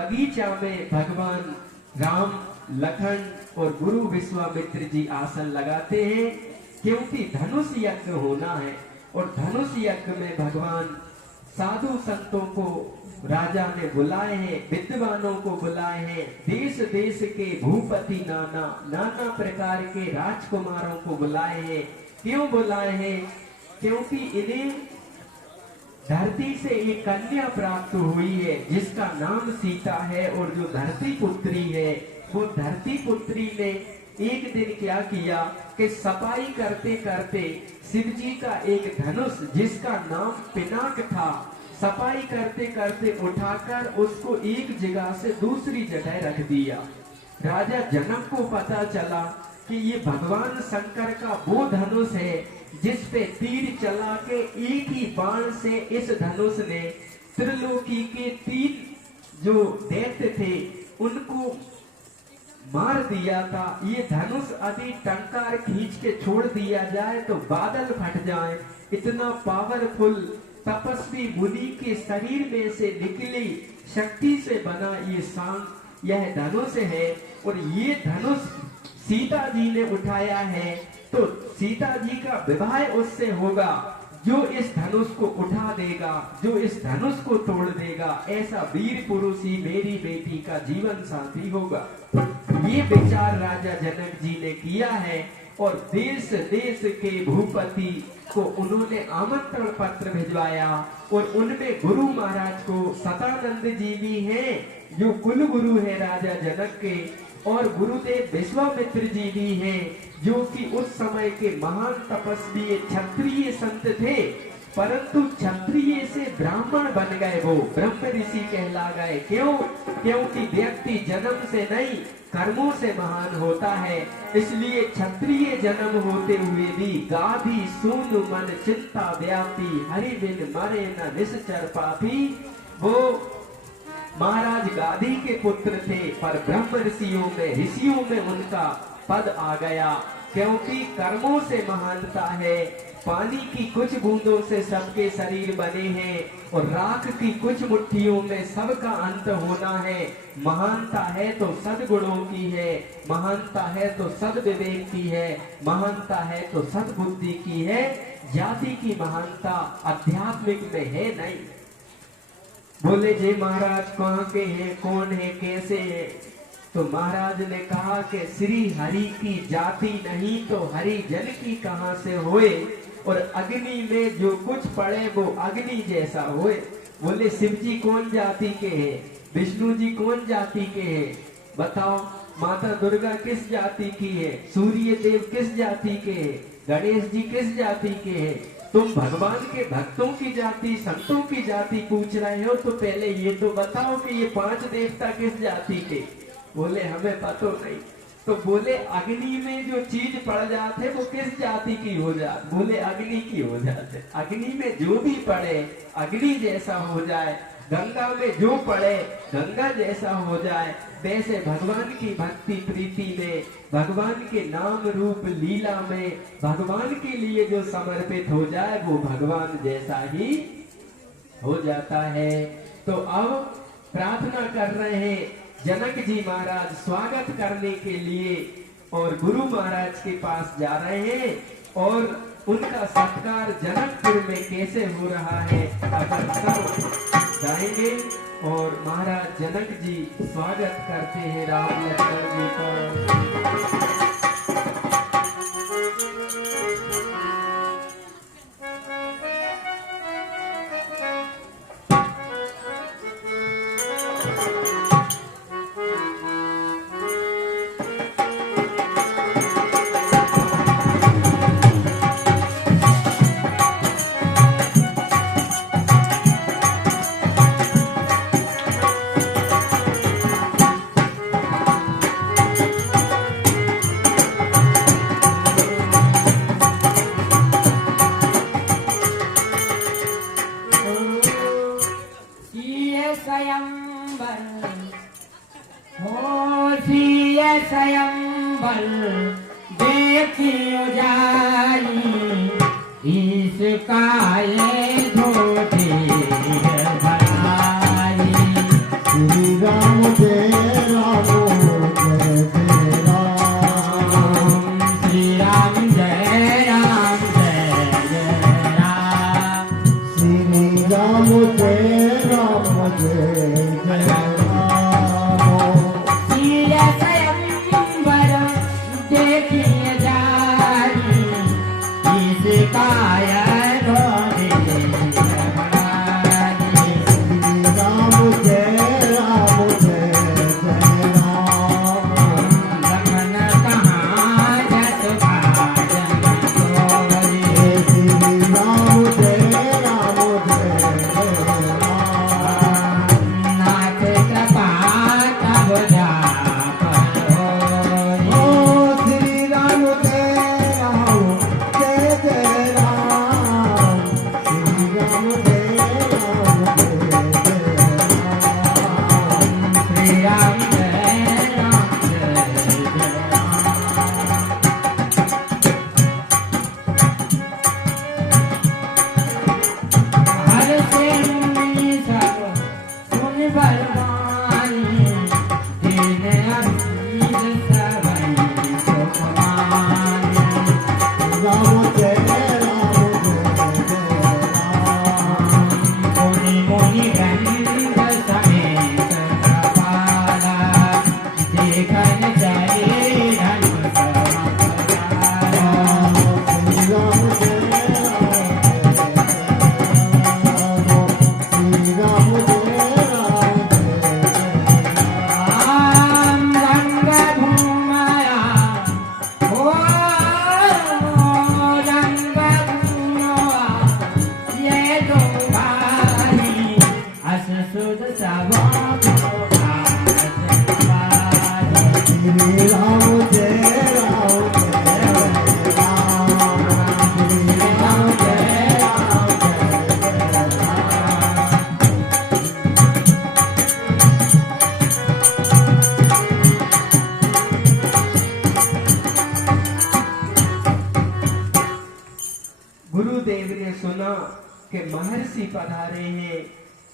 बगीचा में भगवान राम, लखन और गुरु विश्वामित्र जी आसन लगाते हैं, क्योंकि धनुष यज्ञ होना है। और धनुष यज्ञ में भगवान साधु संतों को राजा ने बुलाए हैं, विद्वानों को बुलाए हैं, देश देश के भूपति नाना नाना प्रकार के राजकुमारों को बुलाए हैं। क्यों बुलाए हैं? क्योंकि इन्हें धरती से एक कन्या प्राप्त हुई है जिसका नाम सीता है। और जो धरती पुत्री है, वो धरती पुत्री ने एक दिन क्या किया कि सफाई करते करते शिव जी का एक धनुष जिसका नाम पिनाक था, सफाई करते करते उठाकर उसको एक जगह से दूसरी जगह रख दिया। राजा जनक को पता चला कि ये भगवान शंकर का वो धनुष है जिस पे तीर चला के एक ही बाण से इस धनुष ने त्रिलोकी के 3 जो दैत्य थे उनको मार दिया था। ये धनुष यदि टंकार खींच के छोड़ दिया जाए तो बादल फट जाए, इतना पावरफुल तपस्वी मुनि के शरीर में से निकली शक्ति से बना ये सांग यह धनुष है। और ये धनुष सीता जी ने उठाया है, तो सीता जी का विवाह उससे होगा जो इस धनुष को उठा देगा, जो इस धनुष को तोड़ देगा। ऐसा वीर पुरुष ही मेरी बेटी का जीवन साथी होगा। ये विचार राजा जनक जी ने किया है और देश देश के भूपति को उन्होंने आमंत्रण पत्र भिजवाया। और उनमें गुरु महाराज को सतानंद जी भी हैं जो कुल गुरु है राजा जनक के, और गुरुदेव विश्वामित्र जी भी हैं जो कि उस समय के महान तपस्वी क्षत्रिय संत थे, परंतु क्षत्रिय से ब्राह्मण बन गए, वो ब्रह्म ऋषि कहला गए। क्यों? क्योंकि व्यक्ति जन्म से नहीं कर्मों से महान होता है। इसलिए क्षत्रिय जन्म होते हुए भी गाधी सून मन चिंता व्यापी, हरि बिन मरे न निश्चर पापी। वो महाराज गाधी के पुत्र थे, पर ब्रह्म ऋषियों में उनका पद आ गया, क्योंकि कर्मों से महानता है। पानी की कुछ बूंदों से सबके शरीर बने हैं और राख की कुछ मुट्ठियों में सबका अंत होना है। महानता है तो सद्गुणों की है, महानता है तो सद्विवेक की है, महानता है तो सद्बुद्धि की है। जाति की महानता आध्यात्मिक में है नहीं। बोले जे महाराज कहाँ के हैं, कौन है, कैसे है? तो महाराज ने कहा कि श्री हरि की जाति नहीं तो हरि जन की कहां से होए, और अग्नि में जो कुछ पड़े वो अग्नि जैसा होए। बोले शिव जी कौन जाति के हैं, विष्णु जी कौन जाति के हैं, बताओ। माता दुर्गा किस जाति की है, सूर्य देव किस जाति के हैं, गणेश जी किस जाति के हैं? तुम भगवान के भक्तों की जाति, संतों की जाति पूछ रहे हो, तो पहले ये तो बताओ कि ये 5 देवता किस जाति के? बोले हमें पता नहीं। तो बोले अग्नि में जो चीज पड़ जाते वो किस जाति की हो जाती? बोले अग्नि की हो जाते। अग्नि में जो भी पड़े अग्नि जैसा हो जाए, गंगा में जो पड़े गंगा जैसा हो जाए। वैसे भगवान की भक्ति प्रीति में, भगवान के नाम रूप लीला में भगवान के लिए जो समर्पित हो जाए वो भगवान जैसा ही हो जाता है। तो अब प्रार्थना कर रहे हैं जनक जी महाराज स्वागत करने के लिए, और गुरु महाराज के पास जा रहे हैं, और उनका सत्कार जनकपुर में कैसे हो रहा है अगर सब जाएंगे। और महाराज जनक जी स्वागत करते हैं राम लक्ष्मण जी का। स्वयंवर देखियो जाई इसका ये धोती भराई। राम जय राम जय जय राम श्री राम जय राम जय जय राम श्री राम जय राम जय जय राम सिय स्वयंवर देखिए जाई इसका गुरुदेव ने सुना कि महर्षि पधारे हैं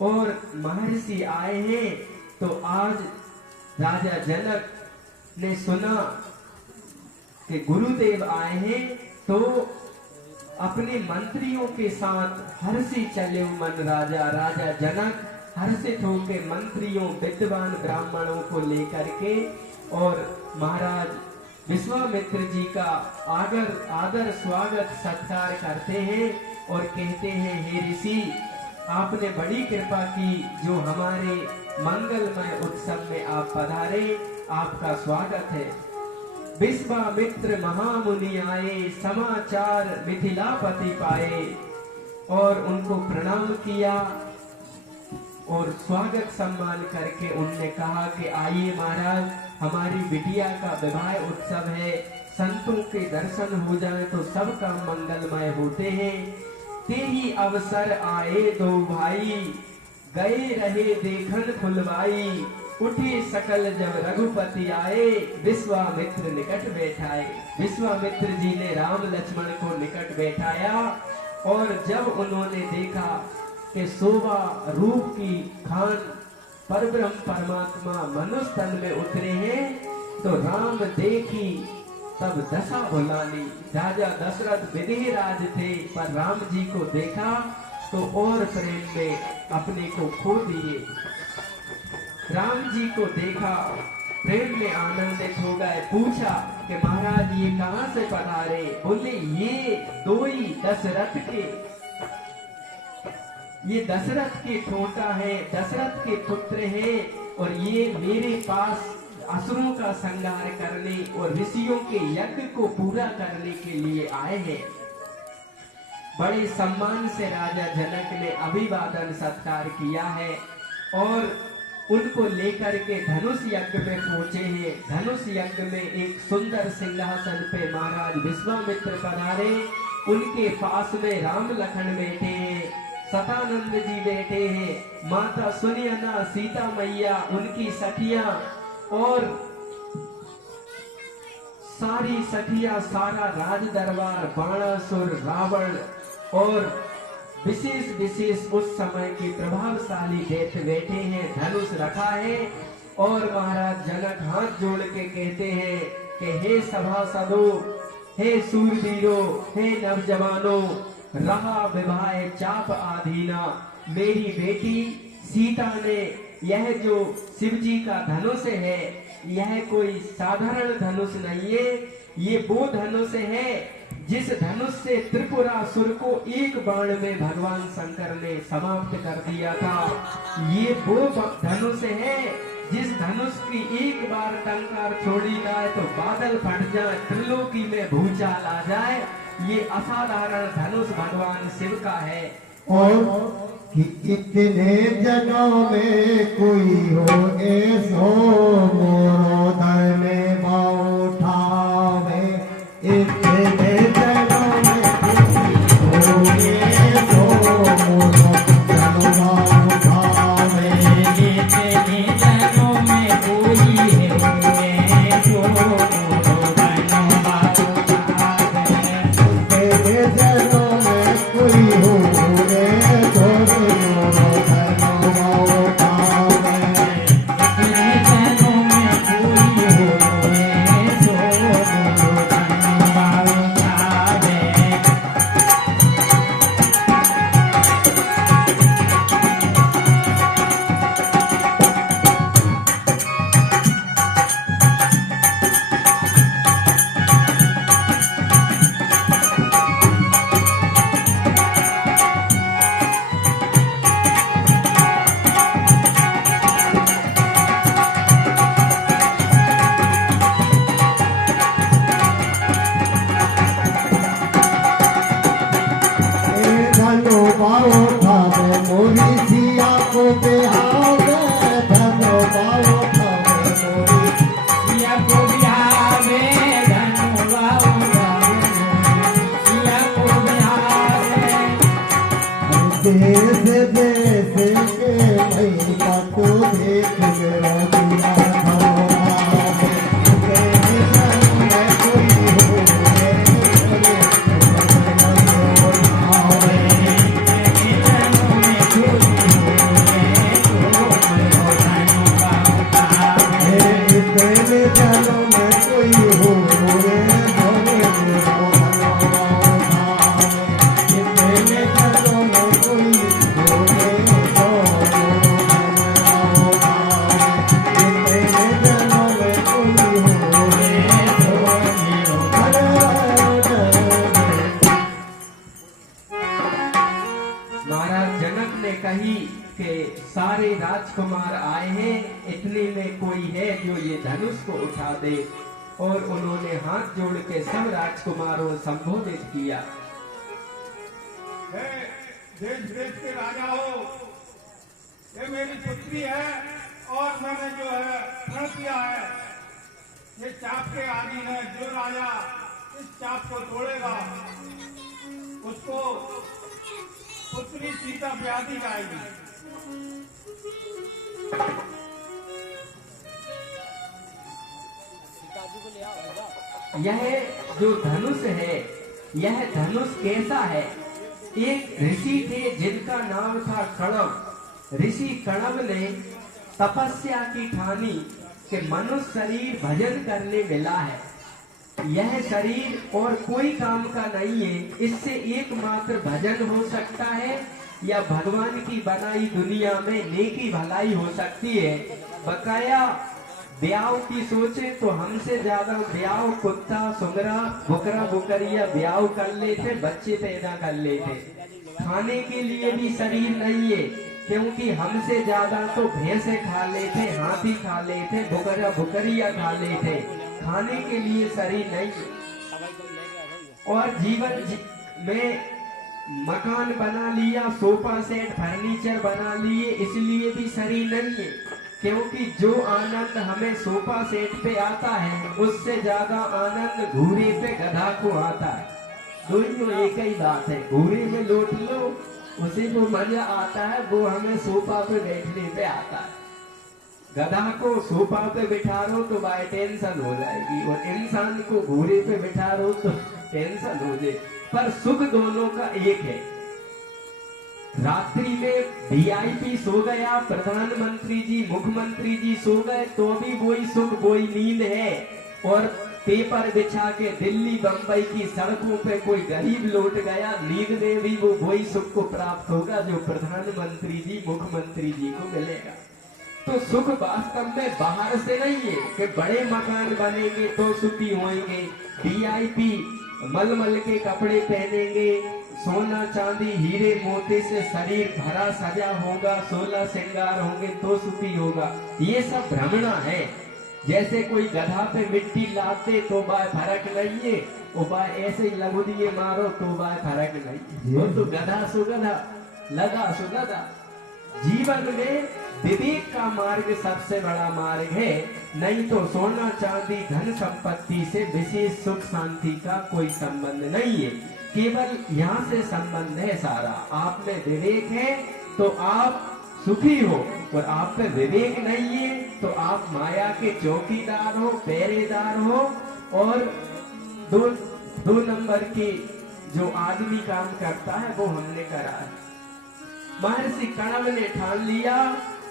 और महर्षि आए हैं, तो आज राजा जनक ने सुना कि गुरुदेव आए हैं, तो अपने मंत्रियों के साथ हर्षि चले मन राजा जनक हर्षित होकर मंत्रियों विद्वान ब्राह्मणों को लेकर के और महाराज विश्वामित्र जी का आदर स्वागत सत्कार करते हैं और कहते हैं, हे ऋषि, आपने बड़ी कृपा की जो हमारे मंगलमय उत्सव में आप पधारे, आपका स्वागत है। विश्वामित्र महामुनि आए, समाचार मिथिलापति पाए और उनको प्रणाम किया और स्वागत सम्मान करके उनने कहा कि आइए महाराज, हमारी बिटिया का विवाह उत्सव है, संतों के दर्शन हो जाए तो सब काम मंगलमय होते हैं। ते ही अवसर आए दो भाई, गए रहे देखन फुलवाई, उठे सकल जब रघुपति आए, विश्वामित्र निकट बैठाए। विश्वामित्र जी ने राम लक्ष्मण को निकट बैठाया और जब उन्होंने देखा कि शोभा रूप की खान परब्रह्म परमात्मा मनुष्य तन में उतरे हैं, तो राम देखी तब दशा भुलानी। राजा दशरथ विदेह राज थे, पर राम जी को देखा तो और प्रेम में अपने को खो दिए। राम जी को देखा, प्रेम में आनंदित हो गए। पूछा कि महाराज ये कहाँ से पधारे? बोले ये दोई दशरथ के, ये दशरथ के ठोटा है, दशरथ के पुत्र हैं और ये मेरे पास असुरों का संहार करने और ऋषियों के यज्ञ को पूरा करने के लिए आए हैं। बड़े सम्मान से राजा जनक ने अभिवादन सत्कार किया है और उनको लेकर के धनुष यज्ञ में पहुंचे हैं। धनुष यज्ञ में एक सुंदर सिंहासन पे महाराज विश्वामित्र पधारे, उनके पास में राम लखन बैठे हैं, सतानंद जी बैठे हैं, माता सुनयना सीता मैया, उनकी सखियां और सारी सखियां, सारा राज दरबार, बाणासुर, रावण और विशेष विशेष उस समय की प्रभावशाली बैठे हैं, धनुष रखा है। और महाराज जनक हाथ जोड़ के कहते हैं कि हे सभासदों, हे सूरवीरों, हे नवजवानों, रहा विवाह चाप आधीना। मेरी बेटी सीता ने यह जो शिव जी का धनुष है, यह कोई साधारण धनुष नहीं है। ये वो धनुष है जिस धनुष से त्रिपुरासुर को एक बाण में भगवान शंकर ने समाप्त कर दिया था। ये वो धनुष है जिस धनुष की एक बार टंकार छोड़ी जाए तो बादल फट जाए, त्रिलोकी में भूचाल आ जाए। ये असाधारण धनुष भगवान शिव का है। और कि इतने जनों में कोई हो ऐसो मोरो धन उठावे, इतने जनों में कोई हो ऐसो मोरो धन उठावे, इतने जनों में कोई है ऐसो मोरो धन उठावे। इतने जनों में कोई हो ऐसो मोरो धन उठावे। इतने जनों में कोई हो ऐसो मोरो धन उठावे। धनो बाओ खावे मोरी सिया को बिहावे, धनो बाओ खावे मोरी सिया को बिहावे, धनु बाऊ गावे, सिया को बिहावे। देश देश के महिमा को देख मेरा दिया भगवान। देश में कोई हो तेरे जनों में कोई हो रे भोले तेरे जनों में कोई हो रे तेरे जनों में कोई हो महाराज जनक ने कही कि सारे राजकुमार आए हैं, इतने में कोई है जो ये धनुष को उठा दे। और उन्होंने हाथ जोड़ के सब राजकुमारों को संबोधित किया। हे देश देश के राजा हो, ये मेरी पुत्री है और मैंने जो है प्रण किया है, ये चाप के आदि है। जो राजा इस चाप को तोड़ेगा उसको पुत्री सीता ब्याह दी जाएगी। यह जो धनुष है, यह धनुष कैसा है? एक ऋषि थे जिनका नाम था कणव। ऋषि कणव ने तपस्या की ठानी कि मनुष्य शरीर भजन करने मिला है। यह शरीर और कोई काम का नहीं है, इससे एकमात्र भजन हो सकता है या भगवान की बनाई दुनिया में नेकी भलाई हो सकती है। बकाया ब्याह की सोचे तो हमसे ज्यादा ब्याह कुत्ता सुगरा बुकरा बुकरिया ब्याह कर लेते, बच्चे पैदा कर लेते। खाने के लिए भी शरीर नहीं है, क्योंकि हमसे ज्यादा तो भैंसे खा लेते, हाथी खा लेते, बुकरा बुकरिया खा लेते। खाने के लिए शरीर नहीं है। और जीवन में मकान बना लिया, सोफा सेट फर्नीचर बना लिए, इसलिए भी शरीर नहीं है। क्योंकि जो आनंद हमें सोफा सेट पे आता है, उससे ज्यादा आनंद घूरे पे गधा को आता है। दोनों एक ही बात है, घूरे में लौट लो, उसे जो मजा आता है वो हमें सोफा पे बैठने पे आता है। गधा को सोफा पे बिठा रो तो बाय टेंशन हो जाएगी, और इंसान को घोड़े पे बिठा रो तो टेंशन हो जाए। पर सुख दोनों का एक है। रात्रि में वीआईपी सो गया, प्रधानमंत्री जी मुख्यमंत्री जी सो गए, तो भी वही सुख वही नींद है। और पेपर बिछा के दिल्ली बंबई की सड़कों पे कोई गरीब लौट गया, नींद में भी वो वही सुख को प्राप्त होगा जो प्रधानमंत्री जी मुख्यमंत्री जी को मिलेगा। तो सुख वास्तव में बाहर से नहीं है कि बड़े मकान बनेंगे तो सुखी होंगे, वीआईपी मलमल के कपड़े पहनेंगे, सोना चांदी हीरे मोती से शरीर भरा सजा होगा, 16 श्रृंगार होंगे तो सुखी होगा। ये सब भ्रमणा है। जैसे कोई गधा पे मिट्टी लाते तो बाय फर्क नहीं है, वो बाय ऐसे ही लगू दिए मारो तो बाय फर्क नहीं है। तो गधा सो गधा, लगा सो लगा। जीवन में विवेक का मार्ग सबसे बड़ा मार्ग है, नहीं तो सोना चांदी धन संपत्ति से विशेष सुख शांति का कोई संबंध नहीं है। केवल यहाँ से संबंध है सारा। आप में विवेक है तो आप सुखी हो, और आप पे विवेक नहीं है तो आप माया के चौकीदार हो, पहरेदार हो, और दो नंबर के जो आदमी काम करता है वो हमने करा है। महर्षि कणव ने ठान लिया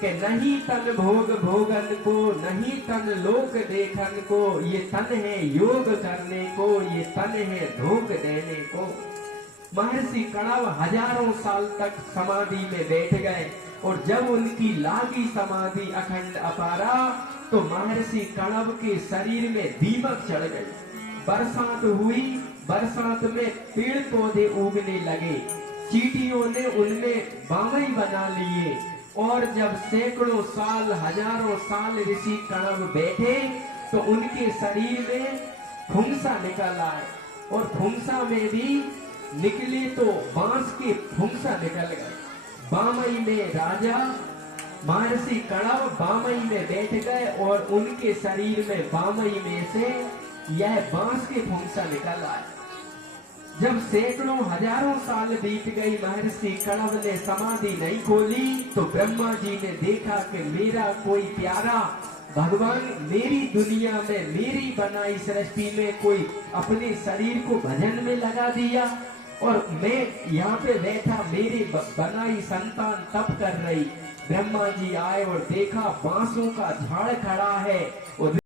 कि नहीं तन भोग भोगन को, नहीं तन लोक देखन को, ये तन है योग करने को, ये तन है धोख देने को। महर्षि कणव हजारों साल तक समाधि में बैठ गए, और जब उनकी लागी समाधि अखंड अपारा तो महर्षि कणव के शरीर में दीमक चढ़ गई। बरसात हुई, बरसात में पेड़ पौधे उगने लगे, चींटियों ने उनमें बावई बना लिए, और जब सैकड़ों साल हजारों साल ऋषि कणव बैठे तो उनके शरीर में फुंसा निकल आए, और फुंसा में भी निकले तो बांस के फुंसा निकल गए। बामई में राजा महर्षि कणव बामई में बैठ गए, और उनके शरीर में बामई में से यह बांस के फुंसा निकल आए। जब सैकड़ों हजारों साल बीत गई, महर्षि कणव ने समाधि नहीं खोली, तो ब्रह्मा जी ने देखा कि मेरा कोई प्यारा भगवान मेरी दुनिया में, मेरी बनाई सृष्टि में कोई अपने शरीर को भजन में लगा दिया, और मैं यहाँ पे बैठा मेरी बनाई संतान तप कर रही। ब्रह्मा जी आए और देखा बांसों का झाड़ खड़ा है, और